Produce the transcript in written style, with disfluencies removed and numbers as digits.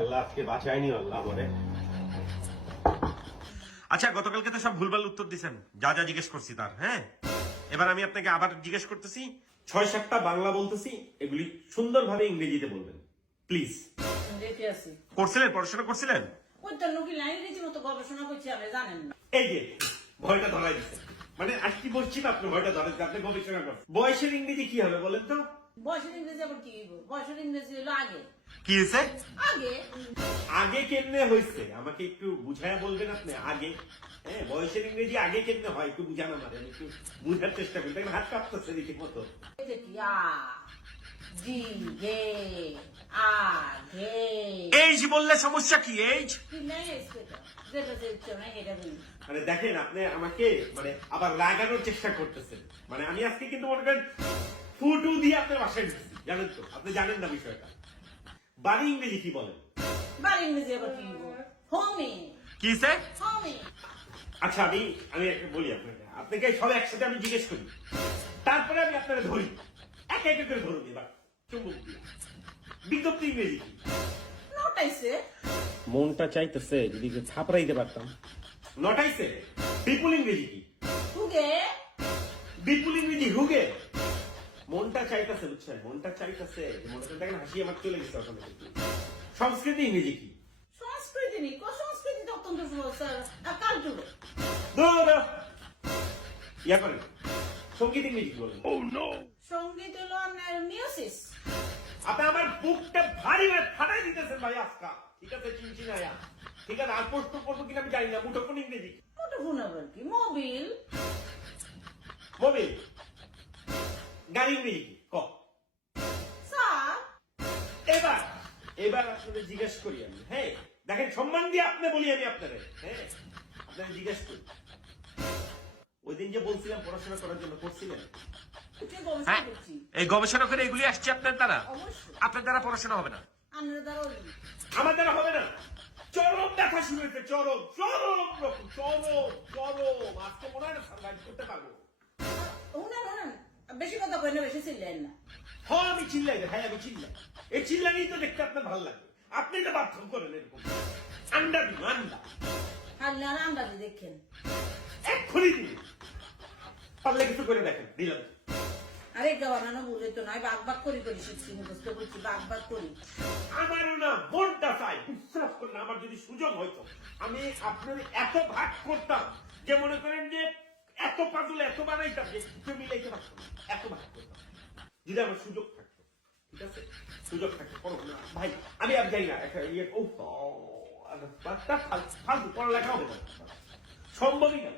আল্লাহ আজকে বাঁচায়নি আল্লাহ বলে। আচ্ছা, গতকালকে তো সব ভুলভাল উত্তর দিছেন, যা যা জিজ্ঞেস করছি তার। হ্যাঁ, এবার আমি আপনাকে আবার জিজ্ঞেস করতেছি, 6-7টা বাংলা বলতেছি, এগুলি সুন্দরভাবে ইংরেজিতে বলবেন প্লিজ। করছিলেন, পড়াশোনা করছিলেন? ওই তো লোকি লাইন রীতিমতো গবেষণা করছি, আপনি জানেন না। এই যে ভয়টা ধরাই দিচ্ছে, মানে আজকে বলছি না, আপনি ভয়টা ধরেন, আপনি গবেষণা করেন। বয়সের ইংরেজি কি হবে বলেন তো? বয়সের ইংরেজি আবার কি হইব? বয়সের ইংরেজি হলো আগে। কি হয়েছে? আগে আগে কেমনে হয়েছে আমাকে একটু বুঝায় বলবেন আপনি? আগে, হ্যাঁ, বয়সের ইংরেজি আগে কেমনে হয় একটু বুঝানো, মানে আমি একটু বুঝার চেষ্টা করি। দেখেন হাত কাঁপতেছে রীতিমতো। এই যে কি জি গে আগে এইজ বললে সমস্যা কি? এইজ কি নাই যেটা যেটা যে ইচ্ছে নাই এটা বলি। মানে দেখেন আপনি আমাকে মানে আবার লাগানোর চেষ্টা করতেছেন। মানে আমি আজকে কিন্তু মনে করেন ফুটু দিয়ে আপনার বাসায় ঢুকছি, জানেন তো? আপনি জানেন না বিষয়টা। বাড়ি ইংরেজি কি বলেন? বাড়ি ইংরেজি আবার কি হইব? হোমে কি স্যার? হোমে। আচ্ছা, আমি একটা বলি আপনাকে, আপনাকে সব একসাথে আমি জিজ্ঞেস করি, তারপরে আমি আপনাকে ধরি, এক এক করে ধরুন। এবার চুম্বক দিয়ে বিজ্ঞপ্তি ইংরেজি কি? নটাইছে মনটা চাইতেছে যদি থাপড়াইতে পারতাম। নটাইছে বিপুল ইংরেজি কি? হুগে বিপুল ইংরেজি হুগে। মনটা চাইতেছে, বুঝছেন? মনটা চাইতেছে, মনে করেন দেখেন হাসি আমার চলে গেছে অটোমেটিকলি। সংস্কৃতি ইংরেজি কি? সংস্কৃতি নেই, সংস্কৃতি তো অত্যন্ত কালচুর। ইয়া করেন, সঙ্গীত ইংরেজি কি বলেন? সঙ্গীত হলো মিউজিক। আপনি আমার বুকটা ভারী ভাবে ফাটাই দিতেছেন ভাই আজকা। ঠিক আছে, চিনছি না ইয়া। ঠিক আছে, আর প্রশ্ন করবো কিনা আমি জানি না। মুঠোফোন ইংরেজি কি? মুঠোফোন আবার কি? মোবিল। মোবিল। গাড়ি ইংরেজি কি? ক। স্যার এবার এবার আপনাদের জিজ্ঞেস করি আমি। হ্যাঁ, দেখেন সম্মান দিয়ে আপনি বলি আমি আপনারে। হ্যাঁ, আপনাদের জিজ্ঞেস করি, ওই দিন যে বলছিলাম পড়াশোনা করার জন্য, করছিলেন? গবেষণা করছি। এই গবেষণা করে এগুলি আসছে আপনার দ্বারা? অবশ্যই। আপনার দ্বারা পড়াশোনা হবে না। আপনার দ্বারা ওই আমার দ্বারা হবে না। চরম দেখা শুরু হয়েছে, চরম চরম রকম, চরম চরম। আজকে মনে হয় না সার্ভাইভ করতে পারবো। শুনেন শুনেন, বেশি কথা কই না, বেশি চিল্লেন না। হ্যাঁ আমি চিল্লাই, হ্যাঁ আমি চিল্লাই। এই চিল্লানি তো দেখতে আপনার ভালো লাগে। আপনি তো বাথরুম করেন এরকম আন্ডা দিন, আন্ডা হারলে আর আন্দাজে দেখেন। এক্ষুনি দিন, পারলে কিছু করে দেখেন, দিলাম। আরে বানানো বুঝে তো নয়, বাগ বাগ করি করি শিখছি, মুখস্থ করছি, বাগ বাগ করি। আমারও না মনটা চাই, বিশ্বাস করেন, আমার যদি সুযোগ হইতো আমি আপনার এত ভাগ করতাম যে মনে করেন যে এত পাজল এত বানাইতাম যে কিছু মিলাইতে পারতাম না। এত ভাগ করতাম যদি আমার সুযোগ থাকতো। ঠিক আছে, সুযোগ থাকতো করবো না ভাই। আমি আর যাই না, একটা ইয়ে ফালতু পড়ালেখা হবে না, সম্ভবই না।